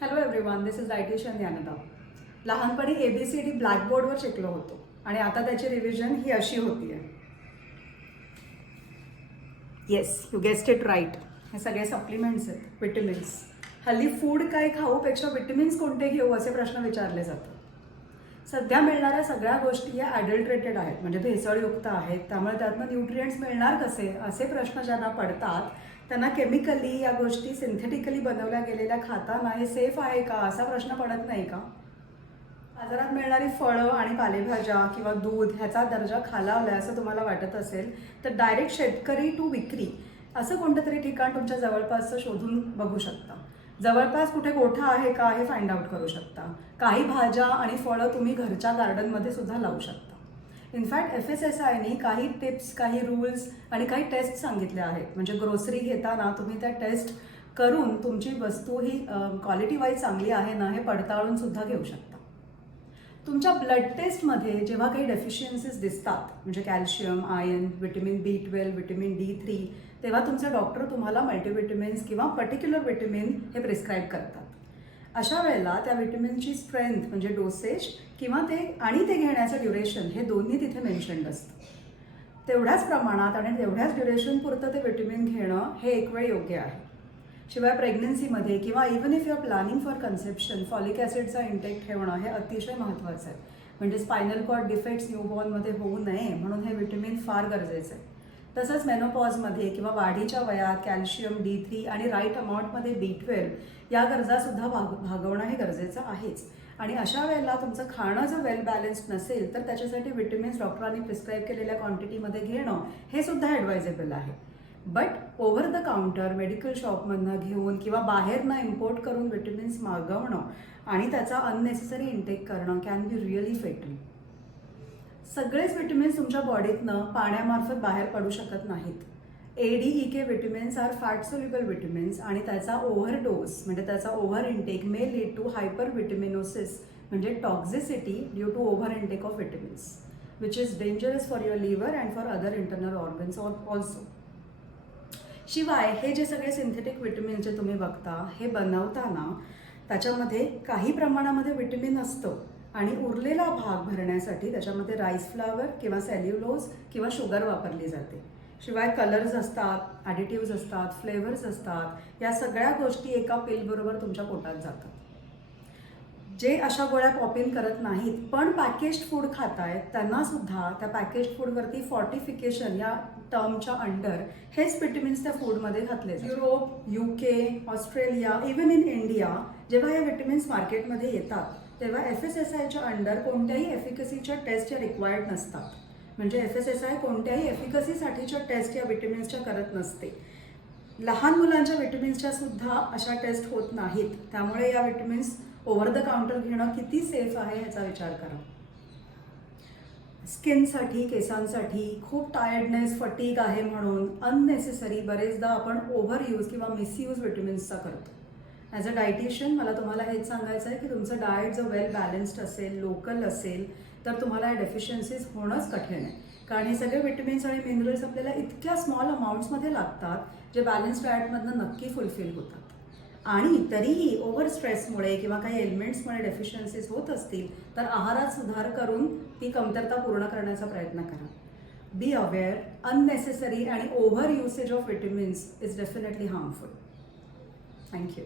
Hello everyone, this is dietitian Gyanada. लहानपणी ABCD ब्लॅकबोर्डवर शिकलो होतो आणि आता त्याची रिव्हिजन ही अशी होतीये. Yes, you guessed it right. हे सगळे सप्लिमेंट्स आहेत, विटॅमिन्स. हल्ली फूड काय खाऊपेक्षा विटॅमिन्स कोणते घेऊ असे प्रश्न विचारले जातात. सध्या मिळणाऱ्या सगळ्या गोष्टी या ॲडल्ट्रेटेड आहेत, म्हणजे भेसळयुक्त आहेत. त्यामुळे त्यातनं न्यूट्रिएंट्स मिळणार कसे असे प्रश्न ज्यांना पडतात त्यांना केमिकली या गोष्टी सिंथेटिकली बनवल्या गेलेल्या खाताना हे सेफ आहे का असा प्रश्न पडत नाही का? बाजारात मिळणारी फळं आणि पालेभाज्या किंवा दूध ह्याचा दर्जा खालावला असं तुम्हाला वाटत असेल तर डायरेक्ट शेतकरी टू विक्री असं कोणतं तरी ठिकाण तुमच्या जवळपासचं शोधून बघू शकता. जवळपास कुठे गोठा आहे का हे फाइंड आउट करू शकता. काही भाज्या आणि फळं तुम्ही घरच्या गार्डनमध्ये सुद्धा लावू शकता. इनफॅक्ट FSSAIने काही टिप्स, काही रूल्स आणि काही टेस्ट सांगितल्या आहेत. म्हणजे ग्रोसरी घेताना तुम्ही त्या टेस्ट करून तुमची वस्तू ही क्वालिटी वाईज चांगली आहे ना हे पडताळून सुद्धा घेऊ शकता. तुमच्या ब्लड टेस्टमध्ये जेव्हा काही डेफिशियन्सीज दिसतात, म्हणजे calcium, iron, vitamin B12, vitamin D3, तेव्हा तुमचे डॉक्टर तुम्हाला मल्टीविटॅमिन्स किंवा पर्टिक्युलर विटॅमिन हे प्रिस्क्राईब करतात. अशा वेळेला त्या विटॅमिनची स्ट्रेंथ म्हणजे डोसेज किंवा ते घेण्याचं ड्युरेशन हे दोन्ही तिथे मेन्शन्ड असतं. तेवढ्याच प्रमाणात आणि तेवढ्याच ड्युरेशन पुरतं ते विटॅमिन घेणं हे एक वेळ योग्य आहे. शिवाय प्रेग्नन्सीमध्ये किंवा even if you are planning for conception folic ॲसिडचा इंटेक ठेवणं हे अतिशय महत्त्वाचं आहे. म्हणजे स्पायनल कॉर्ड डिफेक्ट्स न्यूबॉर्नमध्ये होऊ नये म्हणून हे विटॅमिन फार गरजेचं आहे. तसंच मेनोपॉजमध्ये किंवा वाढीच्या वयात कॅल्शियम, D3 आणि राईट अमाऊंटमध्ये B12 या गरजासुद्धा भागवणं हे गरजेचं आहेच. आणि अशा वेळेला तुमचं खाणं जर वेल बॅलन्स्ड नसेल तर त्याच्यासाठी विटॅमिन्स डॉक्टरांनी प्रिस्क्राईब केलेल्या क्वांटिटीमध्ये घेणं हे सुद्धा ॲडवायझेबल आहे. But over the counter medical शॉपमधनं घेऊन किंवा बाहेरनं इम्पोर्ट करून विटॅमिन्स मागवणं आणि त्याचा अननेसेसरी इंटेक करणं कॅन बी रिअली फेटल. सगळेच विटॅमिन्स तुमच्या बॉडीतनं पाण्यामार्फत बाहेर पडू शकत नाहीत. ADEK vitamins are fat soluble vitamins आणि त्याचा ओव्हरडोस म्हणजे त्याचा over intake may lead to hypervitaminosis म्हणजे toxicity due to over intake of vitamins which is dangerous for your liver and for other internal organs also. शिवाय हे जे सगळे synthetic vitamin जे तुम्ही बघता हे बनवताना त्याच्यामध्ये काही प्रमाणामध्ये विटॅमिन असतं आणि उरलेला भाग भरण्यासाठी त्याच्यामध्ये राईस फ्लावर किंवा सेल्युलोज किंवा शुगर वापरली जाते. शिवाय कलर्स असतात, ॲडिटिव्ज असतात, फ्लेवर्स असतात. या सगळ्या गोष्टी एका पिलबरोबर तुमच्या पोटात जातात. जे अशा गोळ्या पॉप इन करत नाहीत पण पॅकेज्ड फूड खात आहेत त्यांना सुद्धा त्या पॅकेज्ड फूडवरती फॉर्टिफिकेशन या टर्मच्या अंडर हेच विटॅमिन्स त्या फूडमध्ये घातले. Europe, UK, Australia, even in India जेव्हा हे विटॅमिन्स मार्केटमध्ये येतात तेव्हा FSSAIच्या अंडर कोणत्याही एफिकसीच्या टेस्ट या रिक्वायर्ड नसतात. म्हणजे FSSAI कोणत्याही एफिकसीसाठीच्या टेस्ट या विटॅमिन्सच्या करत नसते. लहान मुलांच्या विटॅमिन्सच्या सुद्धा अशा टेस्ट होत नाहीत. त्यामुळे या विटॅमिन्स ओव्हर द काउंटर घेणं किती सेफ आहे याचा विचार करा. स्किनसाठी, केसांसाठी खूप टायर्डनेस, फटीग आहे म्हणून अननेसेसरी बरेचदा आपण ओव्हर यूज किंवा मिसयूज विटॅमिन्सचा करतो. ॲज अ डायटिशियन मला तुम्हाला हेच सांगायचं आहे की तुमचं डाएट जर वेल बॅलन्स्ड असेल, लोकल असेल तर तुम्हाला या डेफिशियन्सीज होणंच कठीण आहे. कारण हे सगळे विटॅमिन्स आणि मिनरल्स आपल्याला इतक्या स्मॉल अमाऊंट्समध्ये लागतात जे बॅलन्स डाएटमधनं नक्की फुलफिल होतात. आणि तरीही ओव्हर स्ट्रेसमुळे किंवा काही एलिमेंट्समुळे डेफिशियन्सीज होत असतील तर आहारात सुधार करून ती कमतरता पूर्ण करण्याचा प्रयत्न करा. बी अवेअर, अननेसेसरी आणि over usage of vitamins is definitely harmful. Thank you.